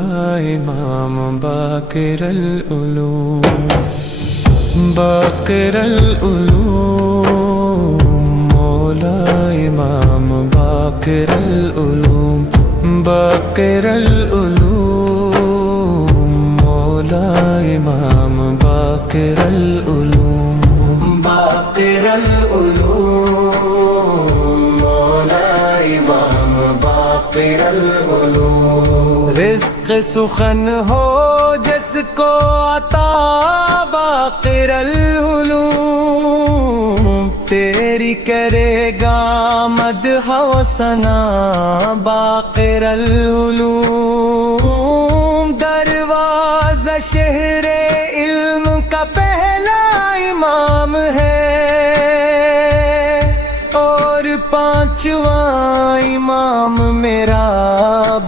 مولا امام باقر العلوم، باقر العلوم، مولا امام باقر العلوم، باقر العلوم، مولا امام باقر العلوم، باقر العلوم، مولا امام باقر العلوم۔ رزق سخن ہو جس کو عطا باقر العلوم، تیری کرے گا مدح و ثنا باقر العلوم۔ دروازہ شہر علم کا پہلا امام ہے اور پانچواں امام میرا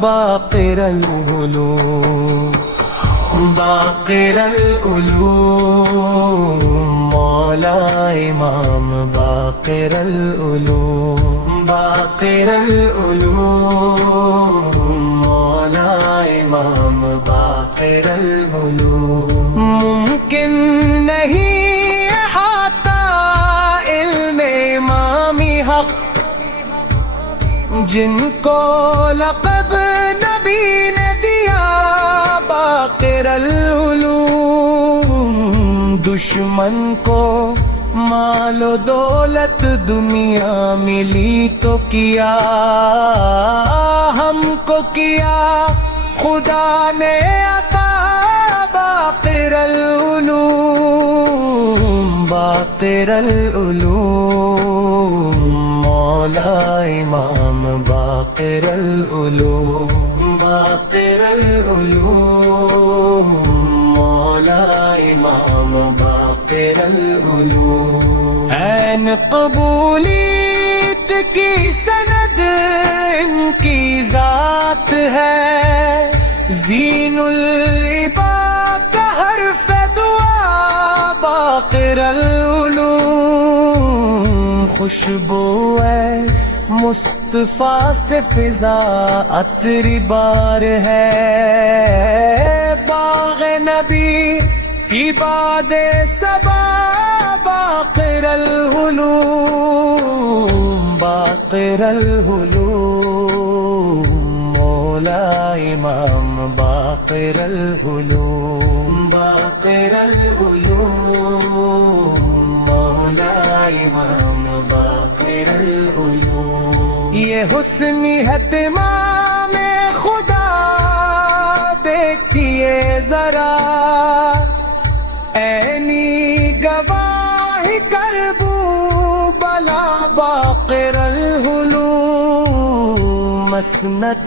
باقر العلوم، باقر العلوم، مولا امام باقر العلوم، باقر العلوم، مولا امام باقر العلوم۔ ممکن نہیں احاطہ علم امامی حق، جن کو لقب نبی نے دیا باقر العلوم۔ دشمن کو مال و دولت دنیا ملی تو کیا، ہم کو کیا خدا نے عطا باقر العلوم، باقر العلوم، مولا امام باقر العلوم، باقر العلوم، مولا امام باقر العلوم۔ عین قبولیت کی سند ان کی ذات ہے، زین العباد کا حرف دعا باقر العلوم۔ خوشبو ہے مصطفیٰ سے فضا عطر بار ہے، باغ نبی کی باد صبا باقر العلوم، باقر العلوم، مولا امام باقر العلوم، باقر العلوم، مولا امام باقر العلوم۔ یہ حسن ہے تمام خدا دیکھیے ذرا، عینی گواہ کربو بلا باقر العلوم۔ مسند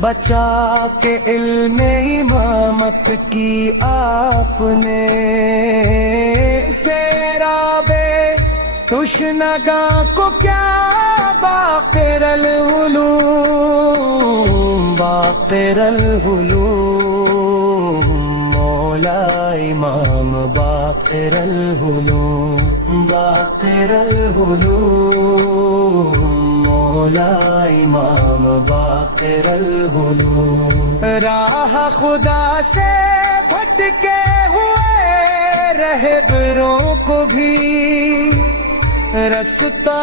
بچا کے علم امامت کی آپ نے، سیرابے تشنگاں کو کیا باقر العلوم، باقر العلوم، مولا امام باقر العلوم، باقر العلوم، مولا امام باقر العلوم۔ راہ خدا سے بھٹکے ہوئے رہبروں کو بھی رستہ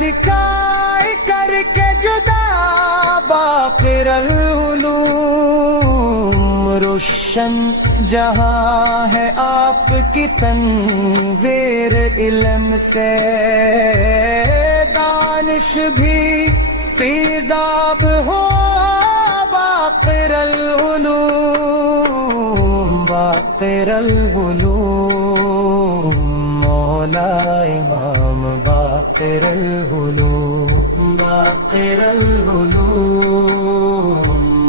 دکھائی کر کے جدا باقر العلوم۔ روشن جہاں ہے آپ کی تنویر علم سے، دانش بھی فیضاب ہو باقر العلوم، باقر العلوم، مولا امام باقر العلوم، باقر العلوم،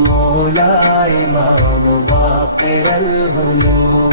مولا امام باقر العلوم۔